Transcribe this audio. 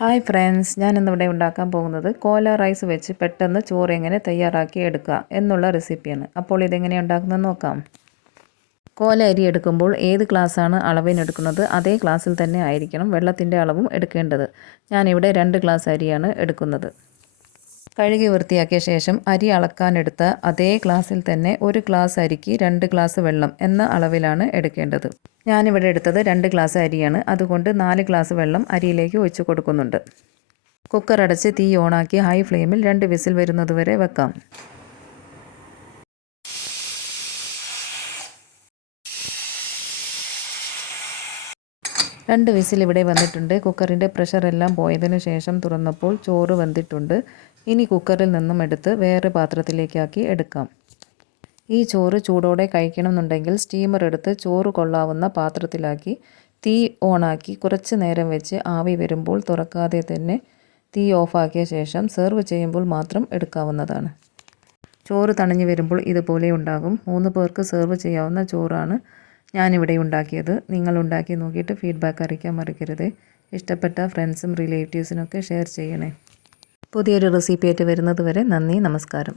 Hi friends, ഞാൻ ഇന്നിവിടെ ഉണ്ടാക്കാൻ പോകുന്നത് കോല റൈസ് വെച്ച് പെട്ടെന്ന് ചോറ് എങ്ങനെ തയ്യാറാക്കി എടുക്കുക എന്നുള്ള റെസിപ്പിയാണ്. അപ്പോൾ ഇതെങ്ങനെയാണ് ഉണ്ടാക്കുന്നത് നോക്കാം. കോല അരി എടുക്കുമ്പോൾ ഏത് ഗ്ലാസ്സാണ് അളവിനെടുക്കുന്നത് അതേ ഗ്ലാസ്സിൽ തന്നെ ആയിരിക്കണം വെള്ളത്തിൻ്റെ അളവും എടുക്കേണ്ടത്. ഞാനിവിടെ 2 ഗ്ലാസ് അരിയാണ് എടുക്കുന്നത്. കഴുകി വൃത്തിയാക്കിയ ശേഷം അരി അളക്കാനെടുത്ത അതേ ഗ്ലാസ്സിൽ തന്നെ 1 ഗ്ലാസ് അരിക്ക് 2 ഗ്ലാസ് വെള്ളം എന്ന അളവിലാണ് എടുക്കേണ്ടത്. ഞാനിവിടെ എടുത്തത് 2 ഗ്ലാസ് അരിയാണ്. അതുകൊണ്ട് 4 ഗ്ലാസ് വെള്ളം അരിയിലേക്ക് ഒഴിച്ച് കൊടുക്കുന്നുണ്ട്. കുക്കർ അടച്ച് തീ ഓണാക്കി ഹൈ ഫ്ലെയിമിൽ 2 വിസിൽ വരുന്നതുവരെ വെക്കാം. രണ്ട് വിസിൽ ഇവിടെ വന്നിട്ടുണ്ട്. കുക്കറിൻ്റെ പ്രഷറെല്ലാം പോയതിനു ശേഷം തുറന്നപ്പോൾ ചോറ് വെന്തിട്ടുണ്ട്. ഇനി കുക്കറിൽ നിന്നും എടുത്ത് വേറെ പാത്രത്തിലേക്കാക്കി എടുക്കാം. ഈ ചോറ് ചൂടോടെ കഴിക്കണമെന്നുണ്ടെങ്കിൽ സ്റ്റീമർ എടുത്ത് ചോറ് കൊള്ളാവുന്ന പാത്രത്തിലാക്കി തീ ഓണാക്കി കുറച്ച് നേരം വെച്ച് ആവി വരുമ്പോൾ തുറക്കാതെ തന്നെ തീ ഓഫാക്കിയ ശേഷം സെർവ് ചെയ്യുമ്പോൾ മാത്രം എടുക്കാവുന്നതാണ്. ചോറ് തണിഞ്ഞു വരുമ്പോൾ ഇതുപോലെ ഉണ്ടാകും. 3 പേർക്ക് സെർവ് ചെയ്യാവുന്ന ചോറാണ് ഞാനിവിടെ ഉണ്ടാക്കിയത്. നിങ്ങൾ ഉണ്ടാക്കി നോക്കിയിട്ട് ഫീഡ്ബാക്ക് അറിയിക്കാൻ മറക്കരുത്. ഇഷ്ടപ്പെട്ട ഫ്രണ്ട്സും റിലേറ്റീവ്സിനൊക്കെ ഷെയർ ചെയ്യണേ. പുതിയൊരു റെസിപ്പി ആയിട്ട് വരുന്നത് വരെ നന്ദി, നമസ്കാരം.